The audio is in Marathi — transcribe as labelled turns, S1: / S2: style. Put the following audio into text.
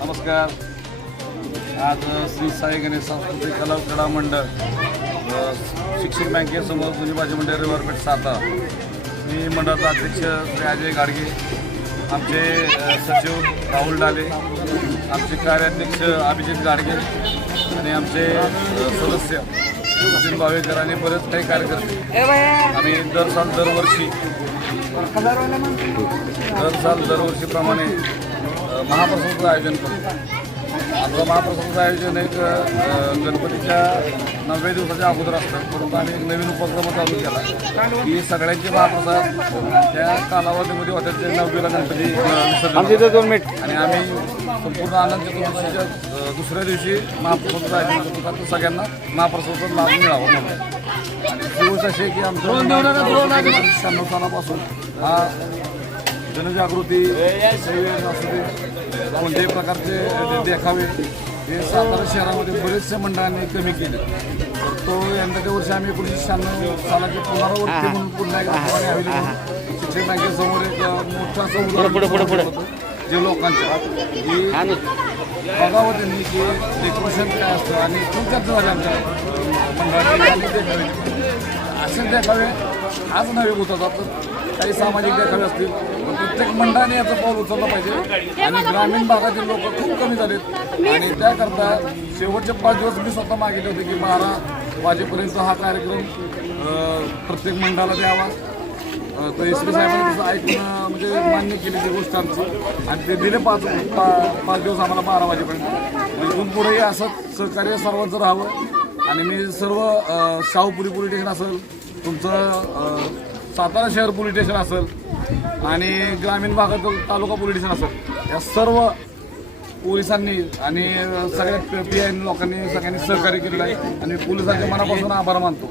S1: नमस्कार. आज श्री साई गणेश सांस्कृतिक कला क्रीडा मंडळ शिक्षण बँकेसमोर जुनी भाजी मंडळ रिव्हरमेंट साता. मी मंडळाचा अध्यक्ष श्री अजय गाडगे आमचे सचिव राहुल डाले आमचे कार्याध्यक्ष अभिजित गाडगे आणि आमचे सदस्य. सचिन भावेकर आणि बरेच काही कार्यकर्ते. आम्ही दर साल दरवर्षी दर साल दरवर्षीप्रमाणे महाप्रसादाचं आयोजन करतो. आमचं महाप्रसादाचं आयोजन एक गणपतीच्या नवव्या दिवसाच्या अगोदर असतं. परंतु आम्ही एक नवीन उपक्रम चालू केला. की सगळ्यांचे महाप्रसाद त्या कालावधीमध्ये होत्या ते नववीला गणपती विसर्जन होतं.
S2: दोन मिनिट.
S1: आणि आम्ही संपूर्ण आनंद चतुर्दशीच्या दुसऱ्या दिवशी महाप्रसादाचं आयोजन करतो. का तर सगळ्यांना महाप्रसादाचा लाभ मिळावा म्हणून. आणि दिवस असे की आमच्या शहाण्णव सालापासून हा जनजागृती कोणत्याही प्रकारचे देखावे हे सातारा शहरामध्ये बरेचशा मंडळांनी कमी केले. तर तो यंदाच्या वर्षी आम्ही एकोणीसशे शहाण्णव सालाची पुनरावृत्ती म्हणून पुन्हा म्हणून शिक्षण बँकेसमोर एक मोठं उदाहरण होतं. जे लोकांच्या. की बघावं त्यांनी की डेकोरेशन काय असतं आणि खूप चर्चा झाली आमच्या मंडळाची आणि देखावे असे देखावे आज नवे होत होतात काही सामाजिक देखावे असतील. प्रत्येक मंडळाने याचं पाऊल उचललं पाहिजे. आणि ग्रामीण भागातील लोक खूप कमी झालेत. आणि त्याकरता शेवटचे पाच दिवस मी स्वतः मागितले होते की बारा वाजेपर्यंत हा कार्यक्रम प्रत्येक मंडळाला द्यावा. तर एस पी साहेबांनी तसं ऐकून म्हणजे मान्य केली ती गोष्ट आमची. आणि ते दिले पाच पा- पाच दिवस आम्हाला बारा वाजेपर्यंत. म्हणजे इथून पुढेही असं सहकार्य सर्वांचं राहावं. आणि मी सर्व शाहूपुरी पोलीस स्टेशन असेल तुमचं सातारा शहर पोलीस स्टेशन असेल आणि ग्रामीण भागात तालुका पोलीस स्टेशन असेल या सर्व पोलिसांनी आणि सगळ्या पी आय लोकांनी सगळ्यांनी सहकार्य केलेलं आहे. आणि पोलिसांचे मनापासून आभार मानतो.